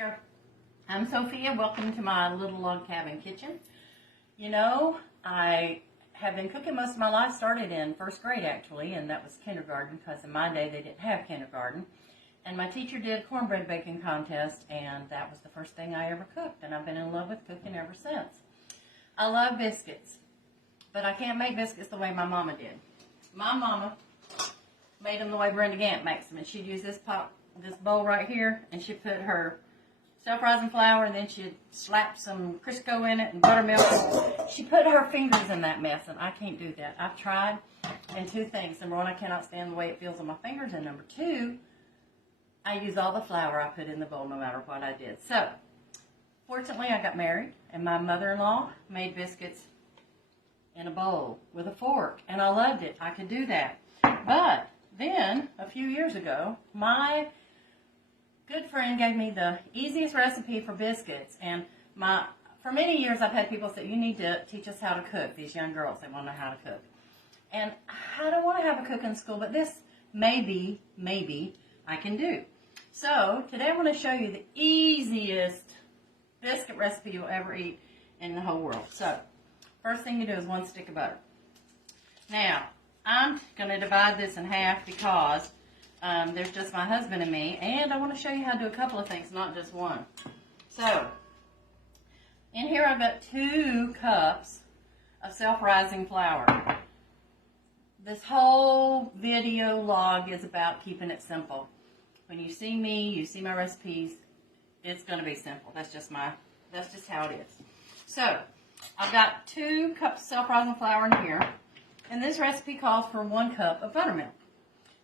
I'm Sophia. Welcome to my little log cabin kitchen. You know, I have been cooking most of my life. Started in first grade actually, and that was kindergarten because in my day they didn't have kindergarten. And my teacher did a cornbread baking contest, and that was the first thing I ever cooked, and I've been in love with cooking ever since. I love biscuits, but I can't make biscuits the way my mama did. My mama made them the way Brenda Gant makes them, and she'd use this bowl right here, and she'd put her self-rising flour, and then she'd slap some Crisco in it and buttermilk. She put her fingers in that mess, and I can't do that. I've tried, and two things. Number one, I cannot stand the way it feels on my fingers, and number two, I use all the flour I put in the bowl no matter what I did. So, fortunately, I got married, and my mother-in-law made biscuits in a bowl with a fork, and I loved it. I could do that. But then, a few years ago, my good friend gave me the easiest recipe for biscuits, and for many years I've had people say, you need to teach us how to cook. These young girls, they want to know how to cook. And I don't want to have a cooking school, but this maybe I can do. So today I'm going to show you the easiest biscuit recipe you'll ever eat in the whole world. So first thing you do is 1 stick of butter. Now I'm going to divide this in half because there's just my husband and me, and I want to show you how to do a couple of things, not just one. So, in here I've got 2 cups of self-rising flour. This whole video log is about keeping it simple. When you see me, you see my recipes, it's going to be simple. That's just how it is. So, I've got 2 cups of self-rising flour in here, and this recipe calls for 1 cup of buttermilk.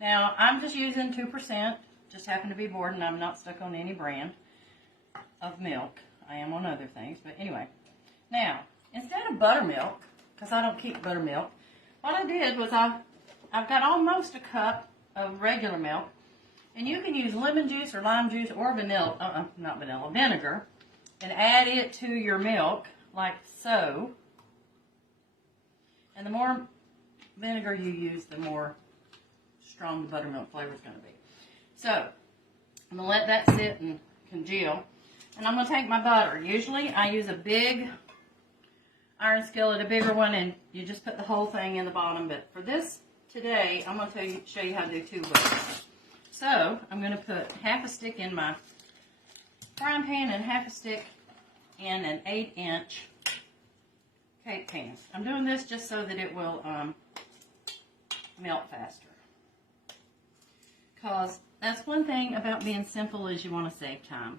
Now, I'm just using 2%, just happen to be bored, and I'm not stuck on any brand of milk. I am on other things, but anyway. Now, instead of buttermilk, because I don't keep buttermilk, what I did was I've got almost a cup of regular milk, and you can use lemon juice or lime juice or vinegar, and add it to your milk, like so. And the more vinegar you use, the more strong the buttermilk flavor is going to be. So, I'm going to let that sit and congeal. And I'm going to take my butter. Usually, I use a big iron skillet, a bigger one, and you just put the whole thing in the bottom. But for this today, I'm going to show you how to do 2 ways. So, I'm going to put half a stick in my frying pan and half a stick in an 8-inch cake pan. I'm doing this just so that it will melt faster. Because that's one thing about being simple is you want to save time.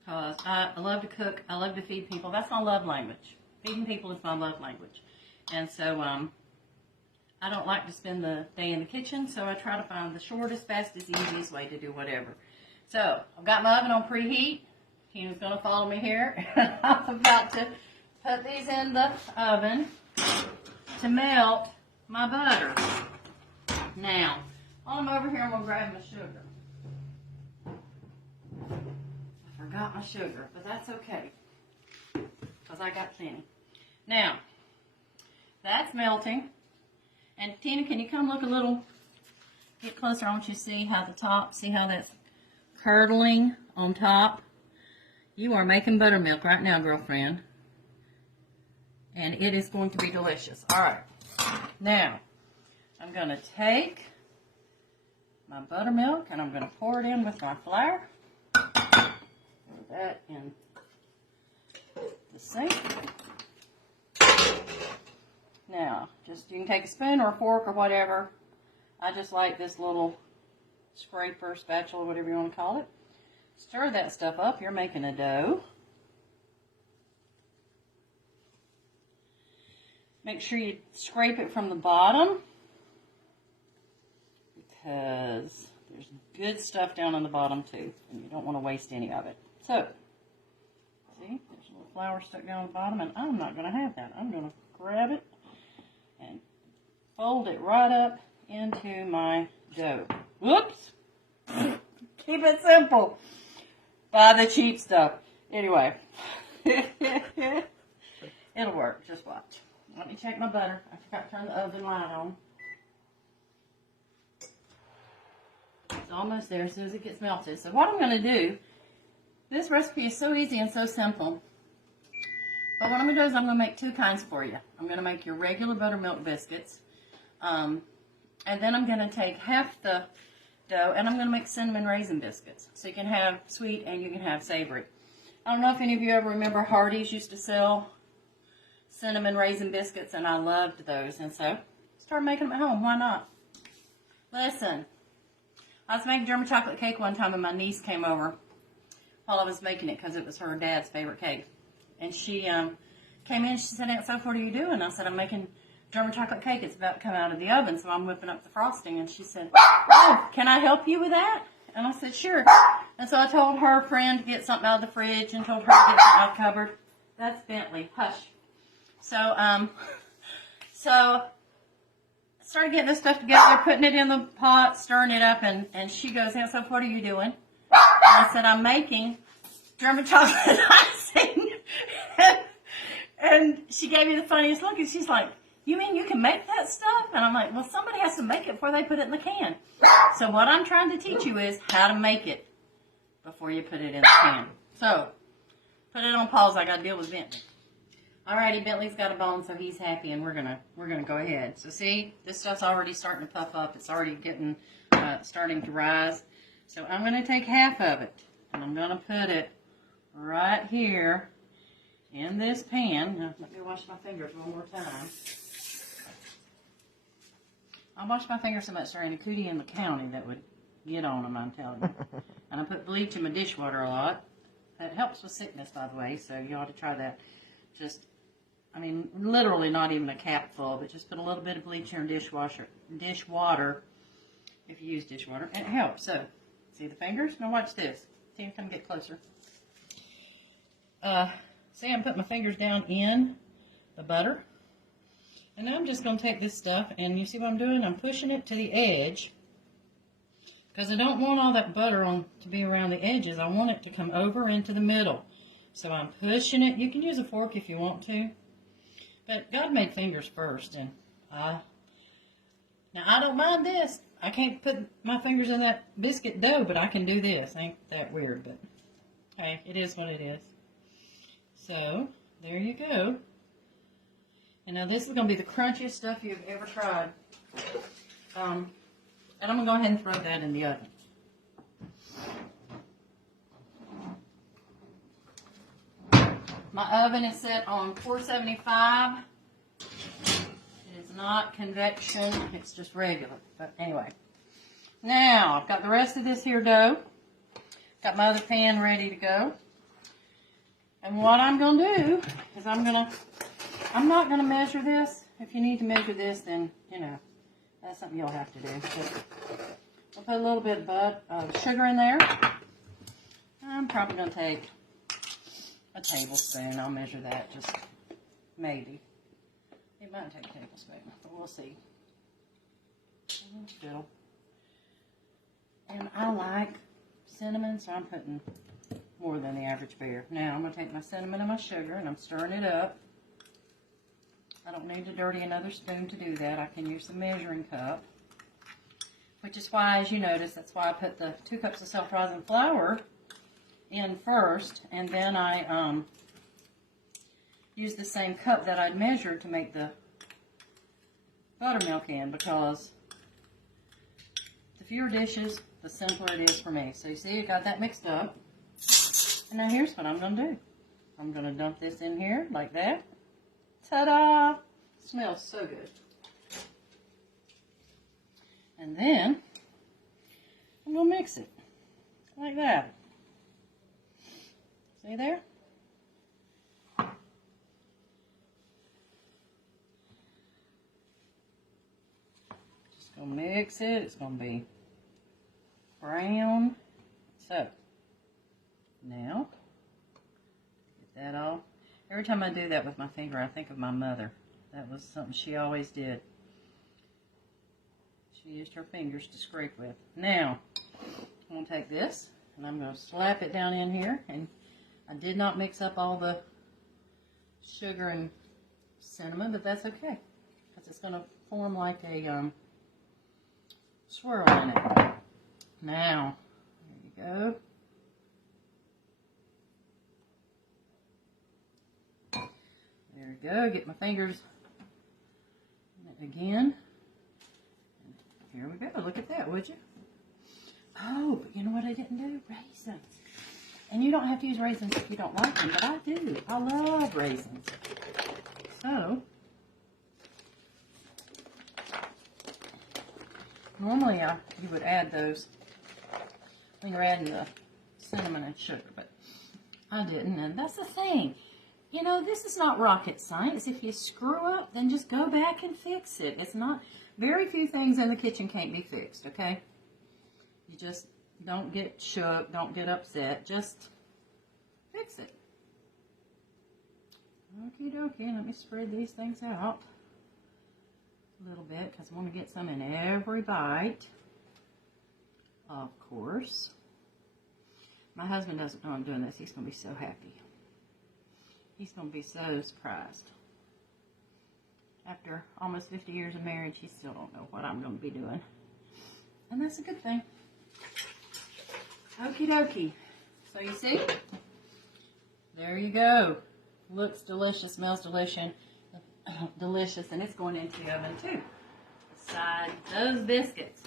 Because I love to cook. I love to feed people. That's my love language. Feeding people is my love language. And so I don't like to spend the day in the kitchen, so I try to find the shortest, fastest, easiest way to do whatever. So I've got my oven on preheat. Tina's going to follow me here. I'm about to put these in the oven to melt my butter. Now, while I'm over here, I'm going to grab my sugar. I forgot my sugar, but that's okay, because I got plenty. Now, that's melting. And Tina, can you come look a little, get closer? I want you to see how see how that's curdling on top? You are making buttermilk right now, girlfriend. And it is going to be delicious. All right. Now, I'm going to take my buttermilk, and I'm going to pour it in with my flour. Pour that in the sink. Now, you can take a spoon or a fork or whatever. I just like this little scraper, spatula, whatever you want to call it. Stir that stuff up. You're making a dough. Make sure you scrape it from the bottom, because there's good stuff down on the bottom too, and you don't want to waste any of it. So, see, there's a little flour stuck down on the bottom, and I'm not going to have that. I'm going to grab it and fold it right up into my dough. Whoops! Keep it simple. Buy the cheap stuff. Anyway, it'll work. Just watch. Let me check my butter. I forgot to turn the oven light on. It's almost there as soon as it gets melted. So what I'm going to do This recipe is so easy and so simple. But what I'm going to do is I'm going to make two kinds for you. I'm going to make your regular buttermilk biscuits. And then I'm going to take half the dough and I'm going to make cinnamon raisin biscuits. So you can have sweet and you can have savory. I don't know if any of you ever remember Hardee's used to sell cinnamon raisin biscuits, and I loved those. And so started making them at home. Why not? Listen, I was making German chocolate cake one time and my niece came over while I was making it because it was her dad's favorite cake. And she came in, she said, Aunt Soph, what are you doing? I said, I'm making German chocolate cake. It's about to come out of the oven, so I'm whipping up the frosting. And she said, oh, can I help you with that? And I said, sure. And so I told her friend to get something out of the fridge and told her to get something out of the cupboard. That's Bentley. Hush. So, I started getting this stuff together, putting it in the pot, stirring it up, and she goes, Aunt Soph, what are you doing? And I said, I'm making German chocolate icing. And she gave me the funniest look, and she's like, you mean you can make that stuff? And I'm like, well, somebody has to make it before they put it in the can. So what I'm trying to teach you is how to make it before you put it in the can. So, put it on pause. I got to deal with Bentley. Alrighty, Bentley's got a bone, so he's happy, and we're gonna go ahead. So see, this stuff's already starting to puff up. It's already getting starting to rise. So I'm gonna take half of it, and I'm gonna put it right here in this pan. Now, let me wash my fingers one more time. I wash my fingers so much there ain't a cootie in the county that would get on them, I'm telling you. And I put bleach in my dishwater a lot. That helps with sickness, by the way, so you ought to try that. Just, I mean, literally not even a cap full, but just put a little bit of bleach in your dishwater, if you use dishwater, and it helps. So, see the fingers? Now watch this. See, come get closer. See, I'm putting my fingers down in the butter. And now I'm just going to take this stuff, and you see what I'm doing? I'm pushing it to the edge, because I don't want all that butter to be around the edges. I want it to come over into the middle. So I'm pushing it. You can use a fork if you want to. But God made fingers first. And now I don't mind this. I can't put my fingers in that biscuit dough, but I can do this. Ain't that weird, but hey, it is what it is. So there you go. And now this is going to be the crunchiest stuff you've ever tried. And I'm going to go ahead and throw that in the oven. My oven is set on 475. It is not convection, it's just regular. But anyway. Now, I've got the rest of this here dough. Got my other pan ready to go. And what I'm going to do is I'm not going to measure this. If you need to measure this, then, you know, that's something you'll have to do. But I'll put a little bit of sugar in there. I'm probably going to take a tablespoon. I'll measure that, just maybe. It might take a tablespoon, but we'll see. Still. And I like cinnamon, so I'm putting more than the average bear. Now I'm going to take my cinnamon and my sugar, and I'm stirring it up. I don't need to dirty another spoon to do that. I can use the measuring cup, which is why, as you notice, that's why I put the 2 cups of self-rising flour in first, and then I use the same cup that I'd measured to make the buttermilk in, because the fewer dishes, the simpler it is for me. So you see, I got that mixed up. And now here's what I'm going to do. I'm going to dump this in here like that. Ta-da! Smells so good. And then I'm going to mix it like that. See there? Just going to mix it. It's going to be brown. So, now, get that off. Every time I do that with my finger, I think of my mother. That was something she always did. She used her fingers to scrape with. Now, I'm going to take this, and I'm going to slap it down in here. And I did not mix up all the sugar and cinnamon, but that's okay, because it's going to form like a swirl in it. Now, there you go. we go. Get my fingers again. Here we go. Look at that, would you? Oh, but you know what I didn't do? Raisins. And you don't have to use raisins if you don't like them, but I do. I love raisins. So, normally you would add those when you're adding the cinnamon and sugar, but I didn't, and that's the thing. You know, this is not rocket science. If you screw up, then just go back and fix it. It's not, very few things in the kitchen can't be fixed, okay? You just don't get shook, don't get upset, just fix it. Okie dokie, let me spread these things out a little bit because I want to get some in every bite, of course. My husband doesn't know I'm doing this. He's going to be so happy. He's going to be so surprised. After almost 50 years of marriage, he still don't know what I'm going to be doing. And that's a good thing. Okie dokie. So you see? There you go. Looks delicious, smells delicious, and it's going into the oven too. Beside those biscuits.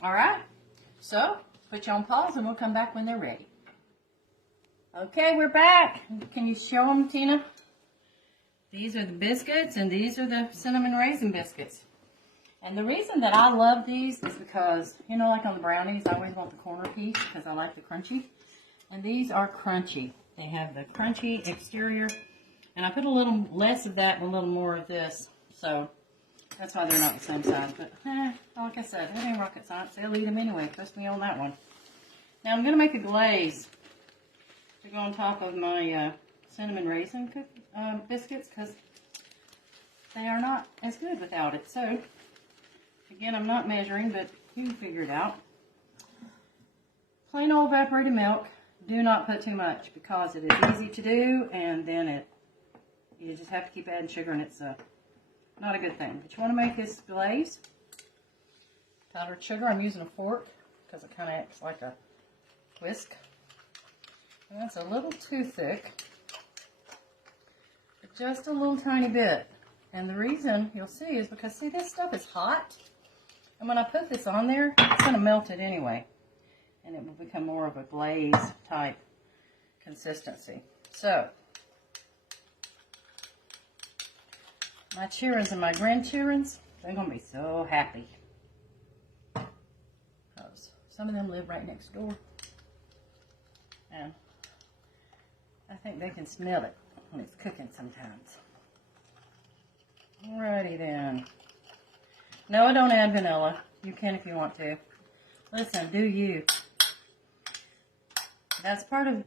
Alright? So, put you on pause and we'll come back when they're ready. Okay, we're back. Can you show them, Tina? These are the biscuits and these are the cinnamon raisin biscuits. And the reason that I love these is because, you know, like on the brownies, I always want the corner piece because I like the crunchy. And these are crunchy. They have the crunchy exterior. And I put a little less of that and a little more of this. So, that's why they're not the same size. But, like I said, it ain't rocket science. They'll eat them anyway. Trust me on that one. Now, I'm going to make a glaze to go on top of my cinnamon raisin biscuits because they are not as good without it. So, again, I'm not measuring, but you can figure it out. Plain old evaporated milk. Do not put too much because it is easy to do, and then you just have to keep adding sugar, and it's not a good thing. But you want to make this glaze. Powdered sugar. I'm using a fork because it kind of acts like a whisk. And that's a little too thick. But just a little tiny bit. And the reason you'll see is because, see, this stuff is hot. And when I put this on there, it's going to melt it anyway. And it will become more of a glaze type consistency. So, my children and my grandchildren, they're going to be so happy. Because some of them live right next door. And I think they can smell it when it's cooking sometimes. Alrighty then. No, I don't add vanilla. You can if you want to. Listen, do you. That's part of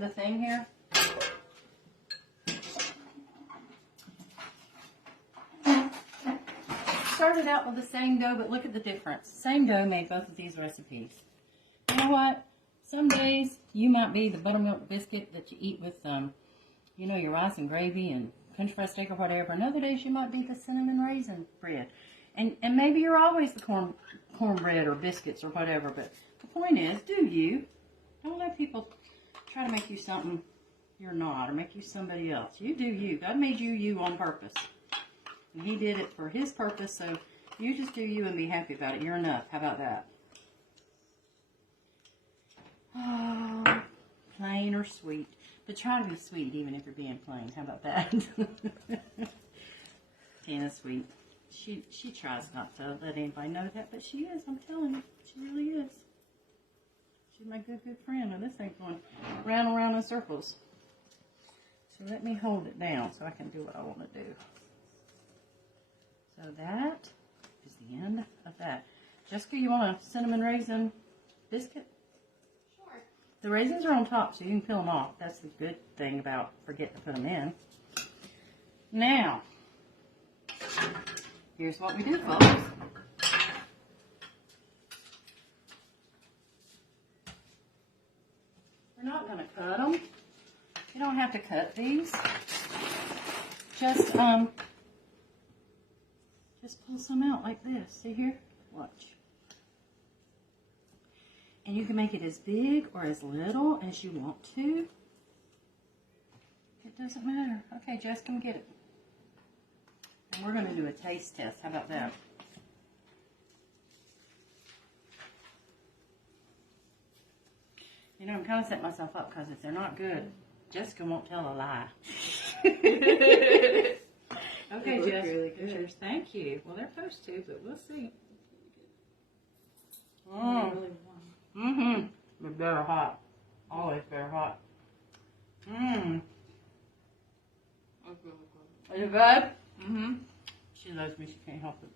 the thing here. Started out with the same dough, but look at the difference. Same dough made both of these recipes. You know what? Some days you might be the buttermilk biscuit that you eat with, you know, your rice and gravy and country fried steak or whatever. And other days you might be the cinnamon raisin bread. And maybe you're always the cornbread or biscuits or whatever. But the point is, do you. Don't let people try to make you something you're not or make you somebody else. You do you. God made you you on purpose. And He did it for His purpose, so you just do you and be happy about it. You're enough. How about that? Oh, plain or sweet. But try to be sweet even if you're being plain. How about that? Tina's sweet. She tries not to let anybody know that, but she is. I'm telling you. She really is. She's my good friend. Now this ain't going round and round in circles. So let me hold it down so I can do what I want to do. So that is the end of that. Jessica, you want a cinnamon raisin biscuit? Sure. The raisins are on top, so you can peel them off. That's the good thing about forgetting to put them in. Now, here's what we do, folks. We're not going to cut them. You don't have to cut these. Just pull some out like this. See here? Watch. And you can make it as big or as little as you want to. It doesn't matter. Okay, Jess, come get it. And we're going to do a taste test. How about that? You know, I'm kind of setting myself up because if they're not good, Jessica won't tell a lie. Okay, Jess. Really good. Yours. Thank you. Well, they're supposed to, but we'll see. Really Mm-hmm. They're very hot. Always very hot. Mmm. That's really good. Is it good? Mm-hmm. She loves me. She can't help it.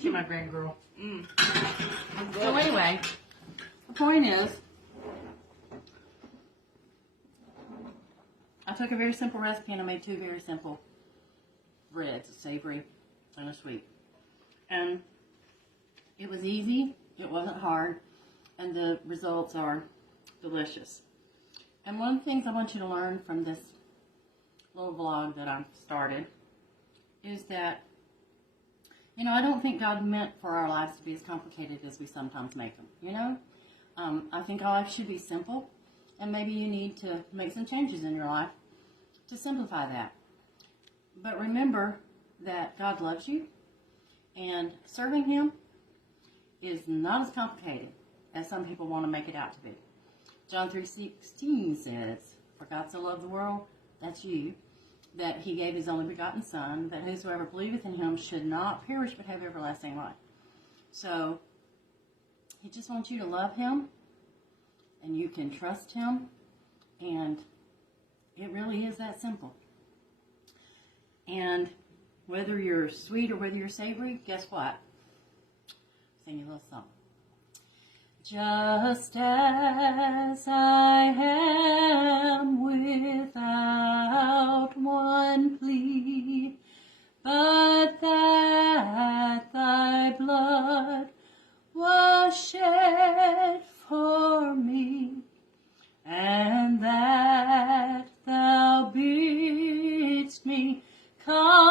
She's my grand girl. Mm. So anyway, the point is, I took a very simple recipe and I made two very simple breads, a savory and a sweet. And it was easy, it wasn't hard, and the results are delicious. And one of the things I want you to learn from this little vlog that I've started is that, you know, I don't think God meant for our lives to be as complicated as we sometimes make them, you know? I think our life should be simple, and maybe you need to make some changes in your life to simplify that. But remember that God loves you, and serving Him is not as complicated as some people want to make it out to be. John 3:16 says, "For God so loved the world," that's you, "that He gave His only begotten Son, that whosoever believeth in Him should not perish but have everlasting life." So, He just wants you to love Him, and you can trust Him, and it really is that simple. And whether you're sweet or whether you're savory, guess what? Sing you a little song. Just as I am without one plea, but that thy blood was shed for me, and that thou bidst me come